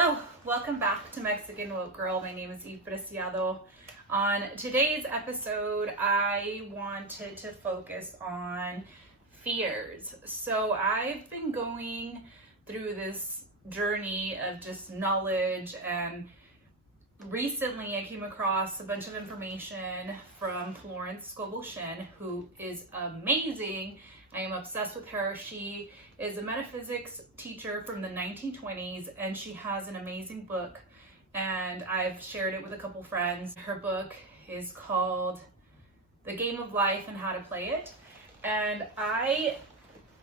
Hello, welcome back to Mexican Woke Girl. My name is Eve Preciado. On today's episode, I wanted to focus on fears. So I've been going through this journey of just knowledge, and recently I came across a bunch of information from Florence Scovel Shinn, who is amazing. I am obsessed with her. She is a metaphysics teacher from the 1920s, and she has an amazing book, and I've shared it with a couple friends. Her book is called The Game of Life and How to Play It, and I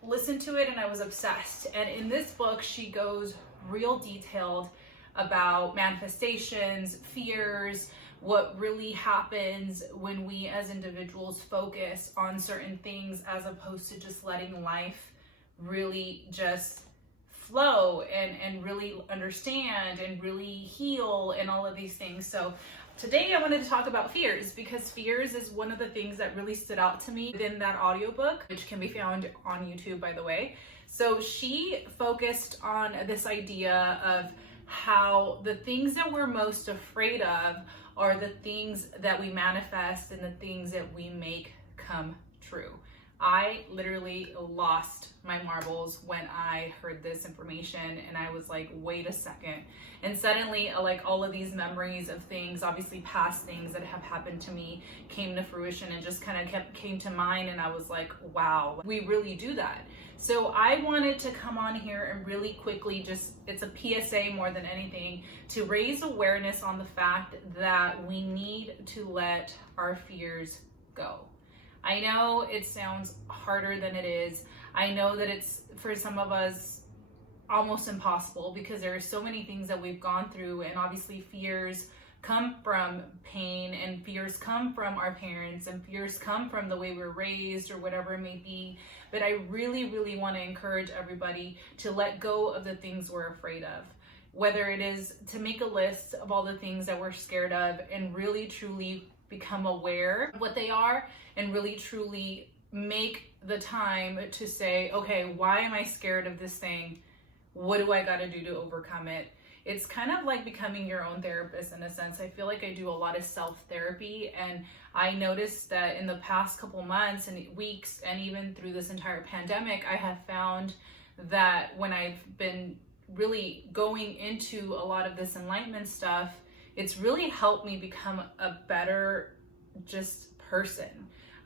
listened to it and I was obsessed. And in this book, she goes real detailed about manifestations, fears, what really happens when we as individuals focus on certain things as opposed to just letting life really just flow and really understand and really heal and all of these things. So today I wanted to talk about fears, because fears is one of the things that really stood out to me within that audiobook, which can be found on YouTube, by the way. So she focused on this idea of how the things that we're most afraid of are the things that we manifest and the things that we make come true. I literally lost my marbles when I heard this information, and I was like, wait a second. And suddenly, like, all of these memories of things, obviously past things that have happened to me, came to fruition and just kind of came to mind. And I was like, wow, we really do that. So I wanted to come on here and really quickly it's a PSA more than anything, to raise awareness on the fact that we need to let our fears go. I know it sounds harder than it is. I know that it's, for some of us, almost impossible, because there are so many things that we've gone through, and obviously fears come from pain, and fears come from our parents, and fears come from the way we're raised or whatever it may be. But I really, really want to encourage everybody to let go of the things we're afraid of. Whether it is to make a list of all the things that we're scared of and really truly become aware of what they are, and really truly make the time to say, okay, why am I scared of this thing? What do I got to do to overcome it? It's kind of like becoming your own therapist in a sense. I feel like I do a lot of self-therapy, and I noticed that in the past couple months and weeks, and even through this entire pandemic, I have found that when I've been really going into a lot of this enlightenment stuff, it's really helped me become a better just person.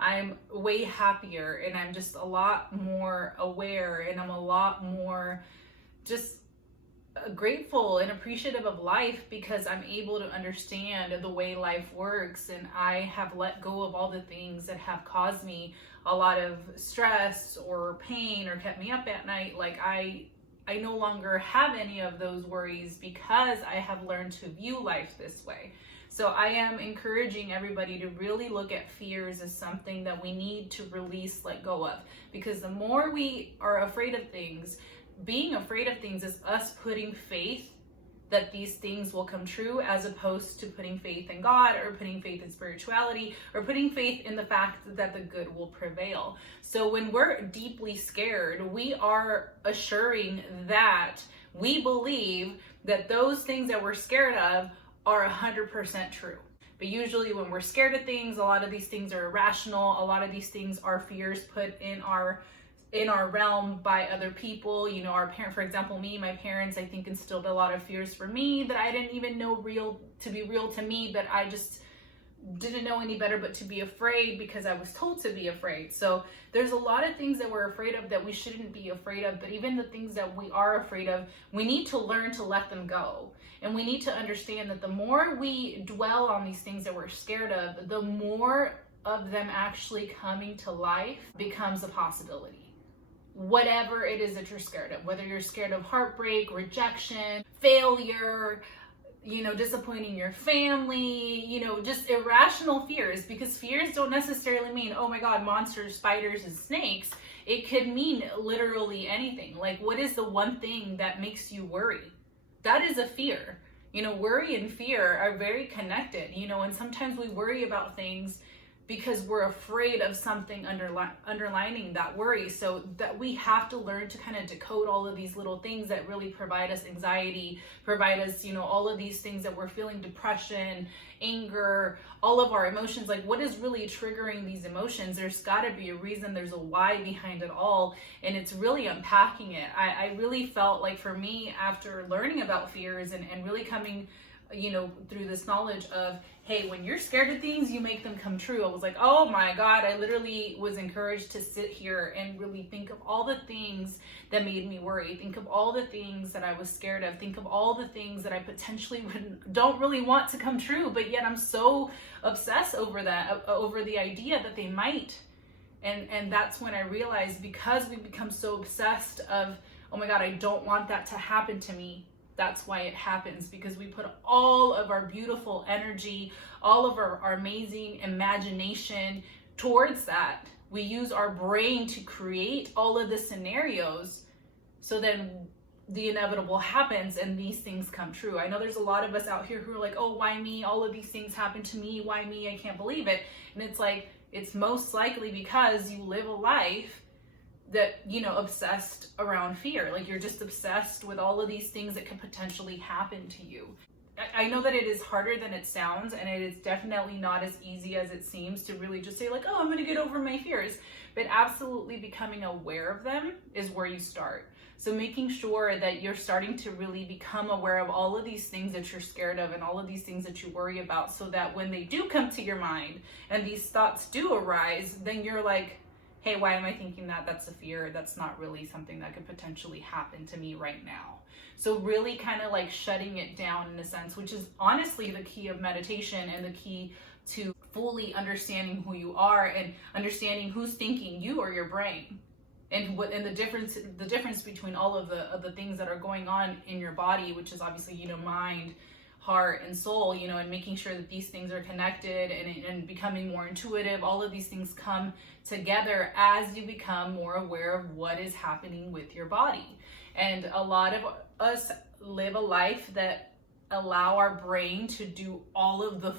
I'm way happier, and I'm just a lot more aware, and I'm a lot more just grateful and appreciative of life, because I'm able to understand the way life works, and I have let go of all the things that have caused me a lot of stress or pain or kept me up at night. Like I no longer have any of those worries, because I have learned to view life this way. So I am encouraging everybody to really look at fears as something that we need to release, let go of, because the more we are afraid of things, being afraid of things is us putting faith that these things will come true, as opposed to putting faith in God, or putting faith in spirituality, or putting faith in the fact that the good will prevail. So when we're deeply scared, we are assuring that we believe that those things that we're scared of are 100% true. But usually when we're scared of things, a lot of these things are irrational. A lot of these things are fears put in our realm by other people. You know, our parent, for example, my parents, I think, instilled a lot of fears for me that I didn't even know to be real to me, but I just didn't know any better but to be afraid, because I was told to be afraid. So there's a lot of things that we're afraid of that we shouldn't be afraid of. But even the things that we are afraid of, we need to learn to let them go. And we need to understand that the more we dwell on these things that we're scared of, the more of them actually coming to life becomes a possibility. Whatever it is that you're scared of, whether you're scared of heartbreak, rejection, failure, disappointing your family, just irrational fears, because fears don't necessarily mean, oh my God, monsters, spiders, and snakes. It could mean literally anything. Like, what is the one thing that makes you worry? That is a fear. Worry and fear are very connected, and sometimes we worry about things because we're afraid of something underlining that worry. So that we have to learn to kind of decode all of these little things that really provide us anxiety, provide us, all of these things that we're feeling, depression, anger, all of our emotions. Like, what is really triggering these emotions? There's got to be a reason, there's a why behind it all, and it's really unpacking it. I really felt like, for me, after learning about fears and really coming through this knowledge of, hey, when you're scared of things, you make them come true. I was like, oh my God, I literally was encouraged to sit here and really think of all the things that made me worry. Think of all the things that I was scared of. Think of all the things that I potentially don't really want to come true, but yet I'm so obsessed over that, over the idea that they might. And that's when I realized, because we become so obsessed of, oh my God, I don't want that to happen to me. That's why it happens, because we put all of our beautiful energy, all of our amazing imagination towards that. We use our brain to create all of the scenarios, so then the inevitable happens and these things come true. I know there's a lot of us out here who are like, oh, why me? All of these things happen to me. Why me? I can't believe it. And it's like, it's most likely because you live a life that, obsessed around fear. Like, you're just obsessed with all of these things that could potentially happen to you. I know that it is harder than it sounds, and it is definitely not as easy as it seems to really just say like, oh, I'm going to get over my fears. But absolutely becoming aware of them is where you start. So making sure that you're starting to really become aware of all of these things that you're scared of and all of these things that you worry about, so that when they do come to your mind and these thoughts do arise, then you're like, hey, why am I thinking that? That's a fear. That's not really something that could potentially happen to me right now. So really kind of like shutting it down in a sense, which is honestly the key of meditation and the key to fully understanding who you are and understanding who's thinking, you or your brain. And the difference between all of the things that are going on in your body, which is obviously, mind, heart, and soul, and making sure that these things are connected and becoming more intuitive. All of these things come together as you become more aware of what is happening with your body. And a lot of us live a life that allow our brain to do all of the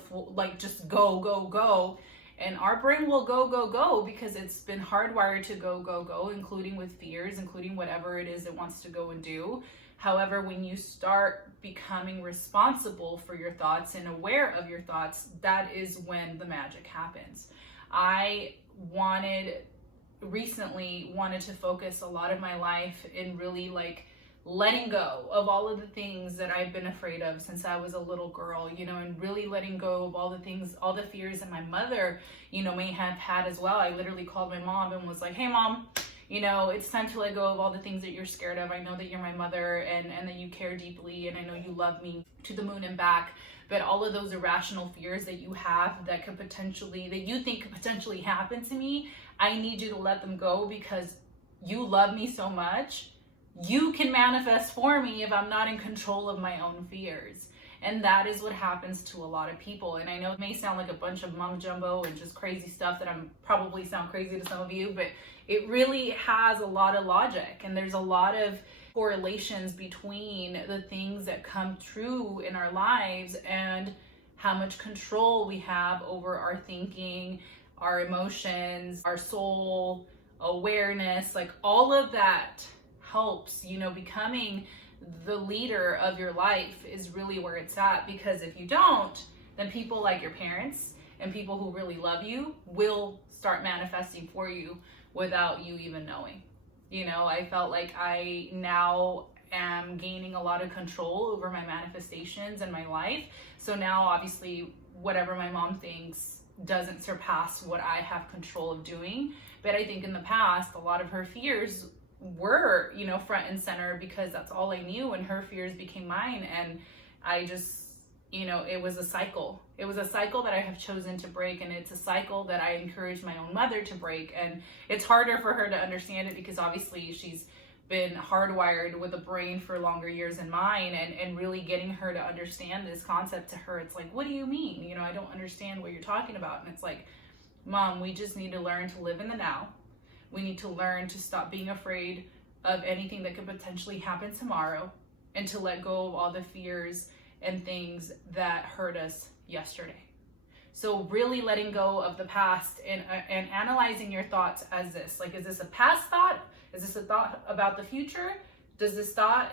just go. And our brain will go because it's been hardwired to go, including with fears, including whatever it is it wants to go and do. However, when you start becoming responsible for your thoughts and aware of your thoughts, that is when the magic happens. I recently wanted to focus a lot of my life in really letting go of all of the things that I've been afraid of since I was a little girl, and really letting go of all the things, all the fears that my mother, may have had as well. I literally called my mom and was like, hey mom, it's time to let go of all the things that you're scared of. I know that you're my mother and that you care deeply, and I know you love me to the moon and back, but all of those irrational fears that you have that you think could potentially happen to me, I need you to let them go, because you love me so much. You can manifest for me if I'm not in control of my own fears. And that is what happens to a lot of people. And I know it may sound like a bunch of mum jumbo and just crazy stuff that I'm probably sound crazy to some of you, but it really has a lot of logic. And there's a lot of correlations between the things that come true in our lives and how much control we have over our thinking, our emotions, our soul, awareness, all of that helps, becoming the leader of your life is really where it's at. Because if you don't, then people like your parents and people who really love you will start manifesting for you without you even knowing. I felt like I now am gaining a lot of control over my manifestations and my life. So now obviously whatever my mom thinks doesn't surpass what I have control of doing. But I think in the past, a lot of her fears were, front and center, because that's all I knew, and her fears became mine. And I just, it was a cycle. It was a cycle that I have chosen to break, and it's a cycle that I encourage my own mother to break. And it's harder for her to understand it, because obviously she's been hardwired with a brain for longer years than mine, and really getting her to understand this concept to her, it's like, what do you mean? I don't understand what you're talking about. And it's like, Mom, we just need to learn to live in the now. We need to learn to stop being afraid of anything that could potentially happen tomorrow, and to let go of all the fears and things that hurt us yesterday. So really letting go of the past and analyzing your thoughts as this. Like, is this a past thought? Is this a thought about the future? Is this thought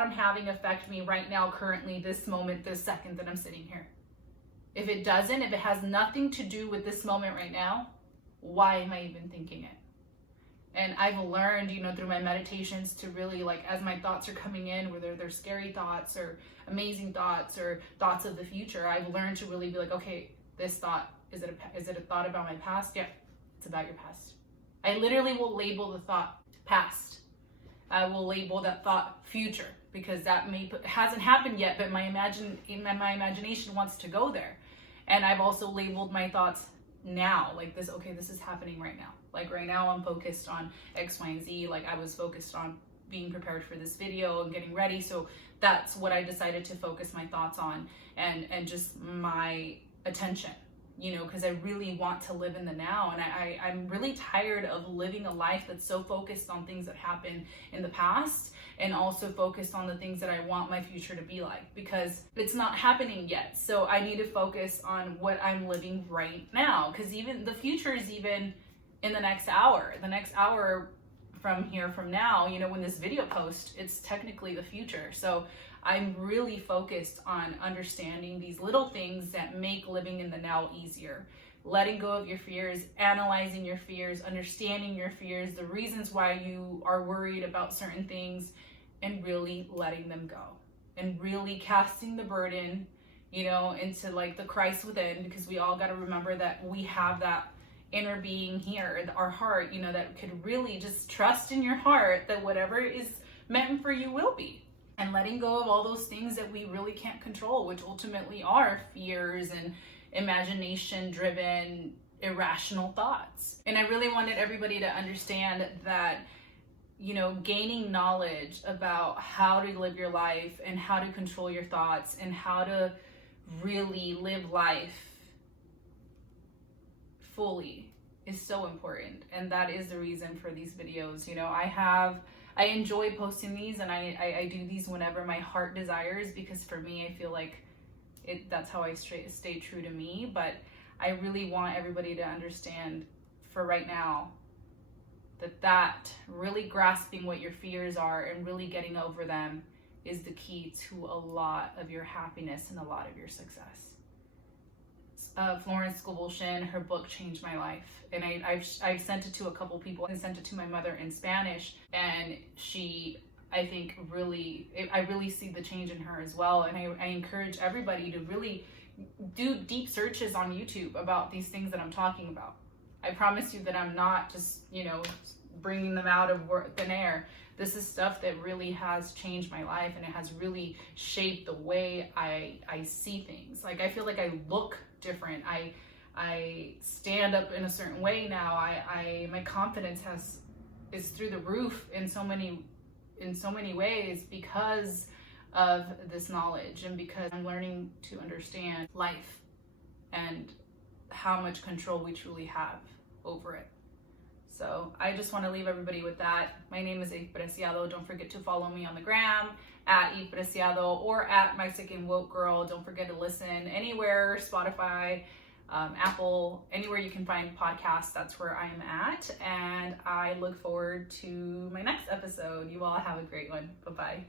I'm having affect me right now, currently, this moment, this second that I'm sitting here? If it doesn't, if it has nothing to do with this moment right now, why am I even thinking it? And I've learned, through my meditations to really, like, as my thoughts are coming in, whether they're scary thoughts or amazing thoughts or thoughts of the future, I've learned to really be like, okay, this thought, is it a thought about my past? Yeah, it's about your past. I literally will label the thought past. I will label that thought future, because that hasn't happened yet, but my imagination wants to go there. And I've also labeled my thoughts now, like this, okay, this is happening right now. Like right now I'm focused on X, Y, and Z. Like I was focused on being prepared for this video and getting ready. So that's what I decided to focus my thoughts on and just my attention, because I really want to live in the now. And I'm really tired of living a life that's so focused on things that happened in the past and also focused on the things that I want my future to be like, because it's not happening yet. So I need to focus on what I'm living right now, because even the future is even in the next hour from now, when this video posts, it's technically the future. So I'm really focused on understanding these little things that make living in the now easier. Letting go of your fears, analyzing your fears, understanding your fears, the reasons why you are worried about certain things, and really letting them go. And really casting the burden, into like the Christ within, because we all got to remember that we have that inner being here, our heart, that could really just trust in your heart that whatever is meant for you will be. And letting go of all those things that we really can't control, which ultimately are fears and imagination-driven, irrational thoughts. And I really wanted everybody to understand that, gaining knowledge about how to live your life and how to control your thoughts and how to really live life fully is so important. And that is the reason for these videos. I enjoy posting these, and I do these whenever my heart desires, because for me, I feel like that's how I stay true to me. But I really want everybody to understand for right now that really grasping what your fears are and really getting over them is the key to a lot of your happiness and a lot of your success. Florence Scovel Shinn, her book changed my life, and I've sent it to a couple people. I sent it to my mother in Spanish, and I really see the change in her as well. And I encourage everybody to really do deep searches on YouTube about these things that I'm talking about. I promise you that I'm not just bringing them out of thin air. This is stuff that really has changed my life, and it has really shaped the way I see things. Like, I feel like I look different. I stand up in a certain way now. My confidence is through the roof in so many ways because of this knowledge, and because I'm learning to understand life and how much control we truly have over it. So I just want to leave everybody with that. My name is Eve Preciado. Don't forget to follow me on the gram at Eve Preciado or at Mexican Woke Girl. Don't forget to listen anywhere, Spotify, Apple, anywhere you can find podcasts. That's where I'm at. And I look forward to my next episode. You all have a great one. Bye-bye.